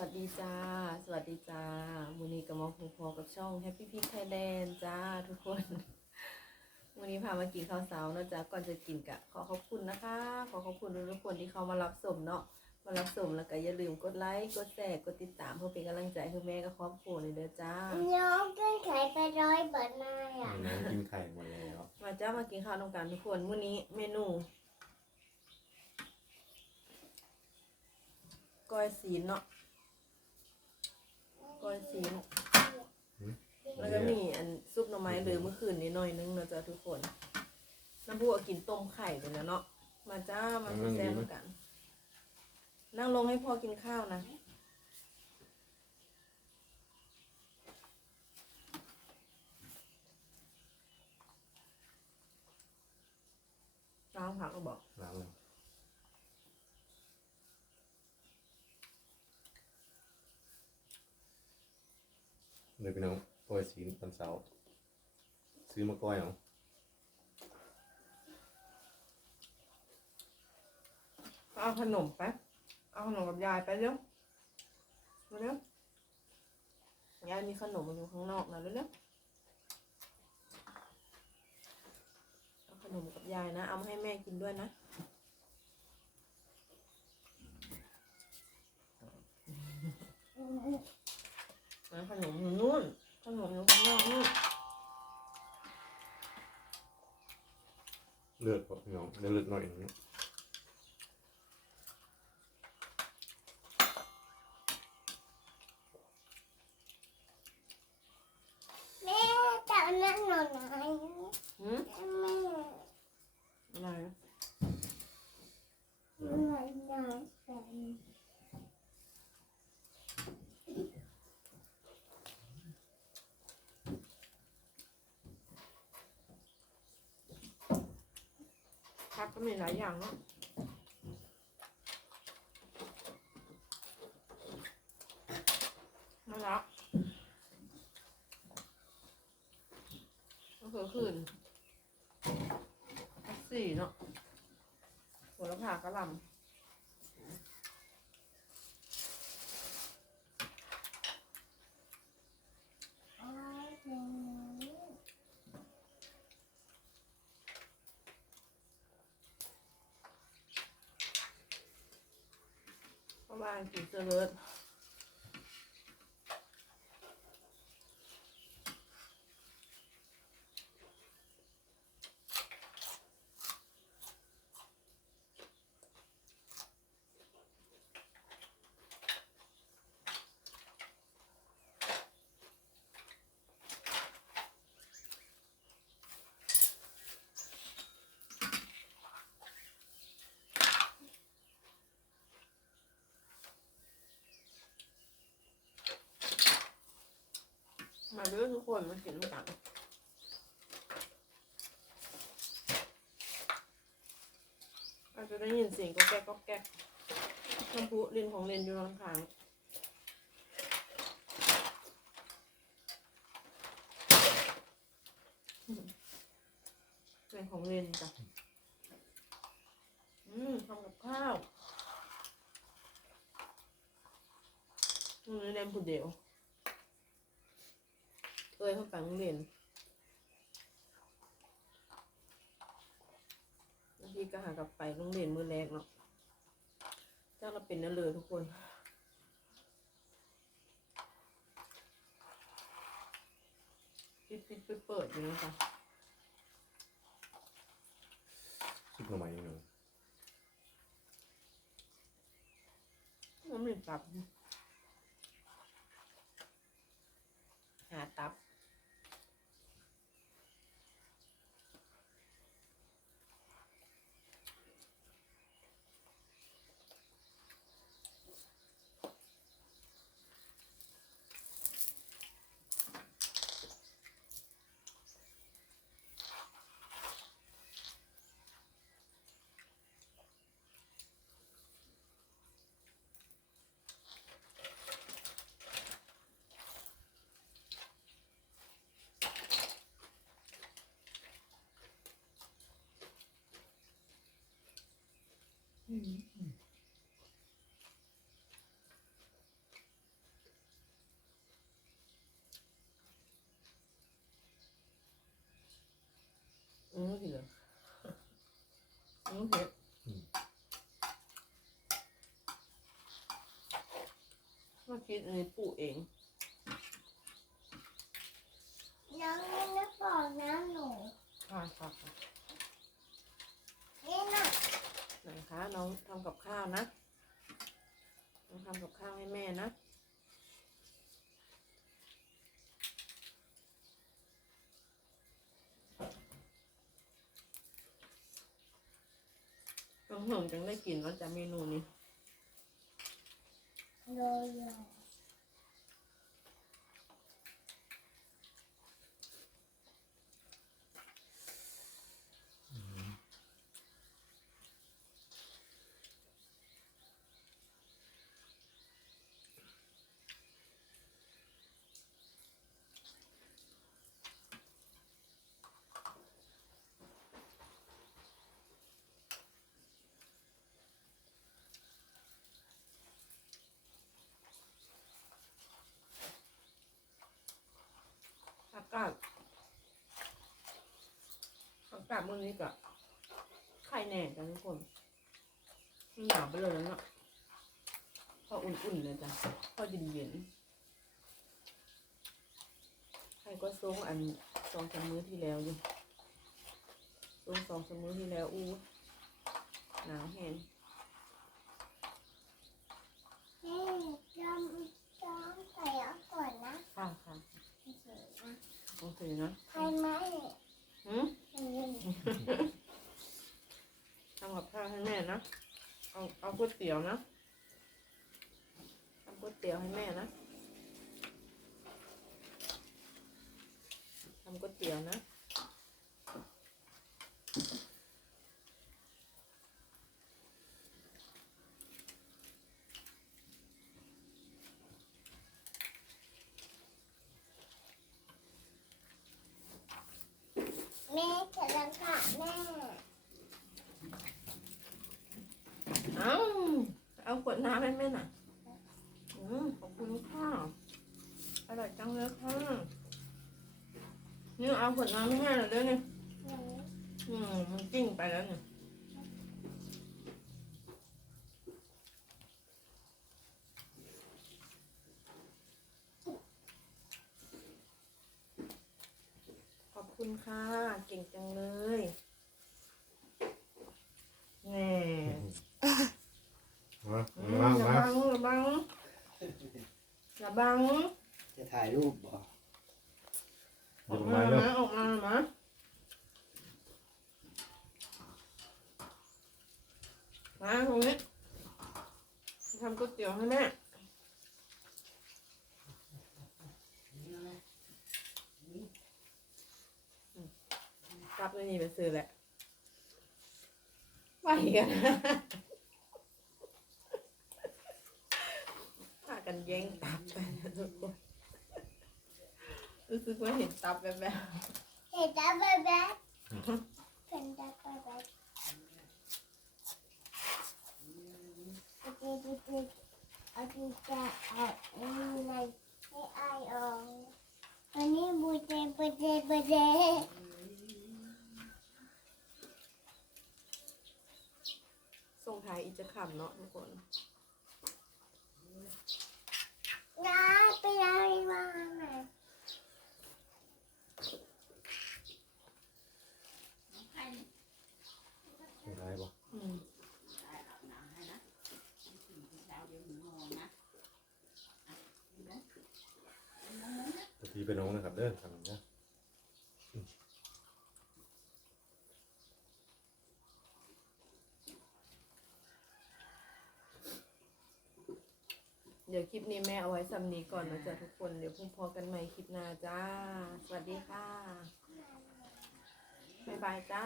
วัสดีจ้า สวัสดีจ้ามูนี้กับมาพอๆกับช่อง Happy p i g Thailand จ้าทุกคนวันนี้พามากินข้าวเช้าเนอะจ้าก่อนจะกินกะขอขอบคุณนะคะ ขอขอบคุณทุกๆคนที่เข้ามารับชมเนาะมารับชมแล้วก็อย่าลืมกดไลค์กดแชร์กดติดตามเพื่อเป็นกำลังใจให้แม่กับครอบครัวเลยเด้อจ้าน้องขึ้นไข่ไปร้อยเบิร์ดมาอะน้องกินไข่หมดแล้วมาจ้ามากินข้าวตรงกันทุกคนมื้อนี้เมนูก้อยซีนเนาะ ก้อยซีนแล้วก็มีอันซุปหน่อไม้เหลือเมื่อคืนนี้หน่อยนึงนะจ๊ะทุกคนน้ำพุก็กินต้มไข่ไปแล้วเนาะมาจ้ามาแซ่บๆกัน นั่งลงให้พ่อกินข้าวนะล้างผักก็บอกล้างแล้ว เลยพี่น้องก้อยสีนตอนเสาร์ซื้อมาก้อยเหรอเอาขนมไป เอาขนมกับยายไปเร็วมาเร็วยายมีขนมอยู่ข้างนอกนะเร็วเอาขนมกับยายนะ เอามาให้แม่กินด้วยนะนะขนมอยู่นู่น ขนมอยู่ข้างนอกนู่น เลือดบอกพี่น้องเลือดหน่อยนึงแม่จะนั่งหนูไหน หืม แม่ อะไร หนูไหนหนูแสน ผั ก็มีหลายอย่างเนาะน่ารักก็คือคืนสี่เนาะหัวละผ่ากระลำ โอ้ยหนู เพราะ ว่ากินเจริญ มาเด้อทุกคนมากินกันอาจจะได้ยินเสียงก็แก๊กก็แก๊กน้ำพุลินของเลนอยู่ข้างเป็นของเลนจ้ะอืมทำกับข้าวอืมเล่นผู้เดียว เอ้ยเขาไปโรงเรียนบางทีก็หากลับไปโรงเรียนมือแรกเนาะเจ้าเราเป็นนั่นเลยทุกคนปิดปิดเปิดเปิดอยู่นะจ๊ะซุปหน่อไม้พี่น้องน้ำมันตับ Onu biliyorum. Onu biliyorum. มาคิดในปู่เอง ทำกับข้าวนะน้องทำกับข้าวให้แม่นะน้องหอมจังได้กลิ่นว่าจะเมนูนี้โกาศอากาศมื่อนี้กับไข่แหน่กันทุกคนมันหนาวไปเลยแล้วเนาะพออุ่นๆเลยจ้ะพอเย็นๆไข่ก็ทรงอันสองสามมื้อที่แล้วอยู่ทรงสองสามมื้อที่แล้วอู้หนาวแห้ง นี่จำจำใส่เอาก่อนนะ ค่ะค่ะ เฉยๆนะ โอเคนะ ใครไหม หืม อืม ทำกับข้าวให้แม่นะ เอา เตี๋ยวนะทำก๋วยเตี๋ยวให้แม่นะทำก๋วยเตี๋ยวนะแม่จะรังค่ะแม่ เอาเอา ขวดน้ำให้แม่หน่อยอืมขอบคุณค่ะอร่อยจังเลยค่ะนี่เอาขวดน้ำให้แม่หน่อยเด้อเนี่ยอืมมันกิ้งไปแล้วเนี่ยขอบคุณค่ะ เก่งจังเลยแน่ มา อืม มา อย่า มา บังอย่าบังอย่า บังจะถ่ายรูปบ่อเดี๋อยกวมามาเร็วนะออกมามามาตรงนี้ทำก๋วยเตี๋ยวให้แม่กลับเลยนี่ไปซื้อแหละไหวกันนะพากันแย่งตับไป นะทุกคนรู้สึกว่าเห็นตับแบบแบบเห็นตาเบะแบ๊ะเห็นตาเบะแบ๊ะเอาไปดูดูเอาไปจะเอาอันนี้ในให้ไอออกอันนี้บูเจบูเจบูเจส่งท้ายอีกจะขำเนาะทุกคนน้าไปเอาอีมาหน่อย ได้บ่ อืม ตะทีไปน้องนะครับเด้อทำนะ เดี๋ยวคลิปนี้แม่เอาไว้สำนีก่อนนะจ๊ะทุกคน เดี๋ยวพึ่งพอกันใหม่คลิปหน้าจ้า สวัสดีค่ะ บ๊ายบายจ้า